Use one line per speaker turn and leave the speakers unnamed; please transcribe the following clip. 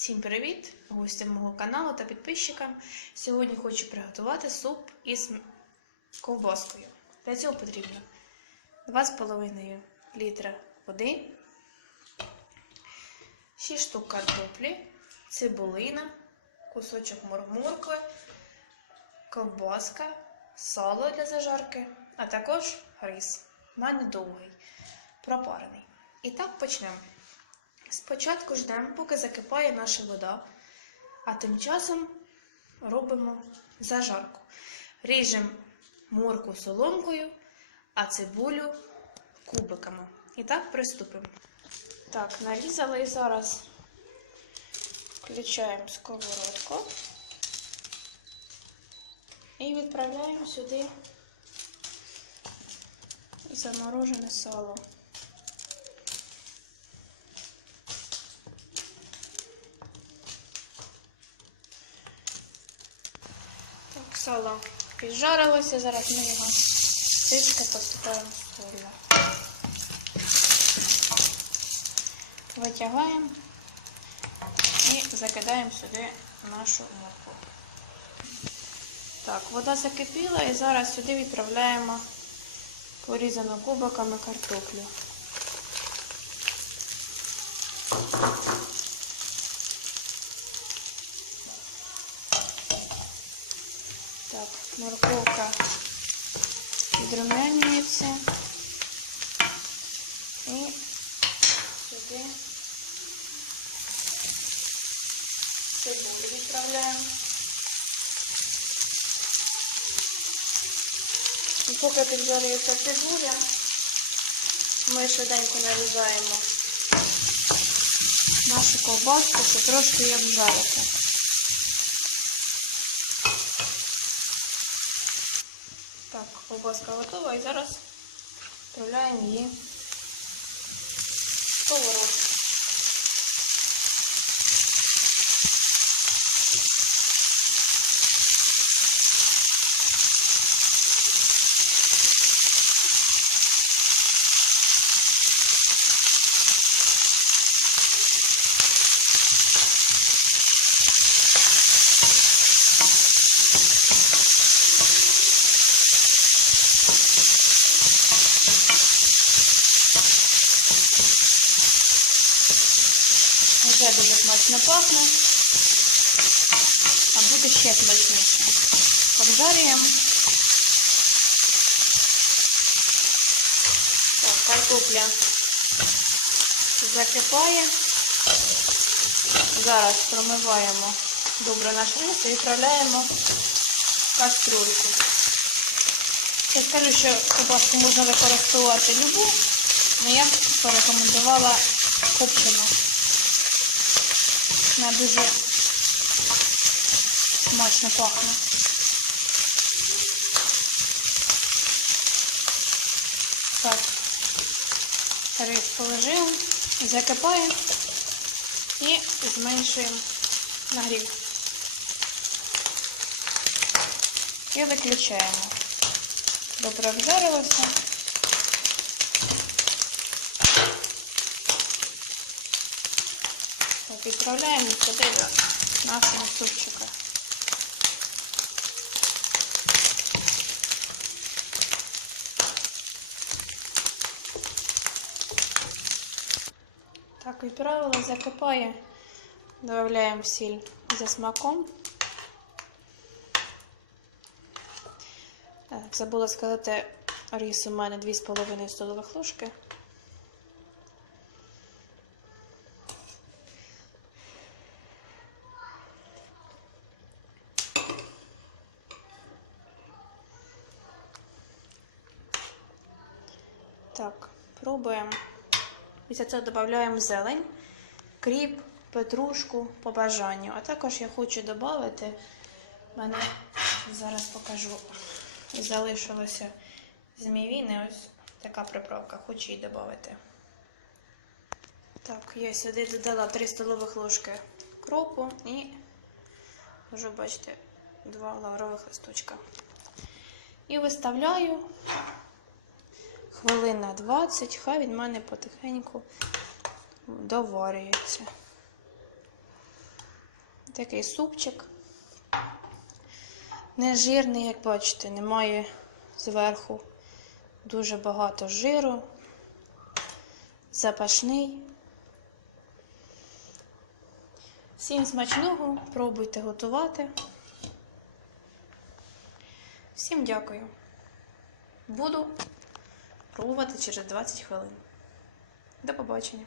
Всім привіт, гостям мого каналу та підписчикам. Сьогодні хочу приготувати суп із ковбаскою. Для цього потрібно 2,5 літра води, 6 штук картоплі, цибулина, кусочок мормуркви, ковбаска, сало для зажарки, а також рис. У мене довгий, пропарений. І так почнемо. Спочатку ждемо, поки закипає наша вода, а тим часом робимо зажарку. Ріжемо морку соломкою, а цибулю кубиками. І так приступимо. Так, нарізали і зараз включаємо сковородку і відправляємо сюди заморожене сало. Сало піджарилося, зараз ми його трішки посипаємо солью. Витягаємо і закидаємо сюди нашу морку. Так, вода закипіла і зараз сюди відправляємо порізану кубиками картоплю. Так, морковка підрумянюється. І сюди цибулю відправляємо. І поки піджарюється цибуля, ми швиденько нарізаємо нашу ковбаску, щоб трошки її обжарити. Так, ковбаска готова і зараз відправляємо її в сковородку. Вже дуже смачно пахне, а буде ще смачніше. Обжарюємо. Так, картопля закипає. Зараз промиваємо добре наш рис і відправляємо в каструльку. Я скажу, що кубаску можна використовувати любу, але я порекомендувала копчену. Вона дуже смачно пахне. Так, рис положив, закипає і зменшуємо нагрів. І виключаємо. Добре обжарилося. Так, відправляємо сюди до нашого супчика. Так, відправили, закипає. Додаємо сіль за смаком. Так, забула сказати, рис у мене 2,5 столових ложки. Так, пробуємо. Після цього додаємо зелень, кріп, петрушку по бажанню. А також я хочу додати, в мене зараз покажу, залишилося з мівіни ось така приправка, хочу її додати. Так, я сюди додала 3 столових ложки кропу і вже бачите, два лаврових листочка. І виставляю хвилин на 20, хай від мене потихеньку доварюється. Такий супчик. Нежирний, як бачите, немає зверху дуже багато жиру. Запашний. Всім смачного, пробуйте готувати. Всім дякую. Буду пробувати через 20 хвилин. До побачення.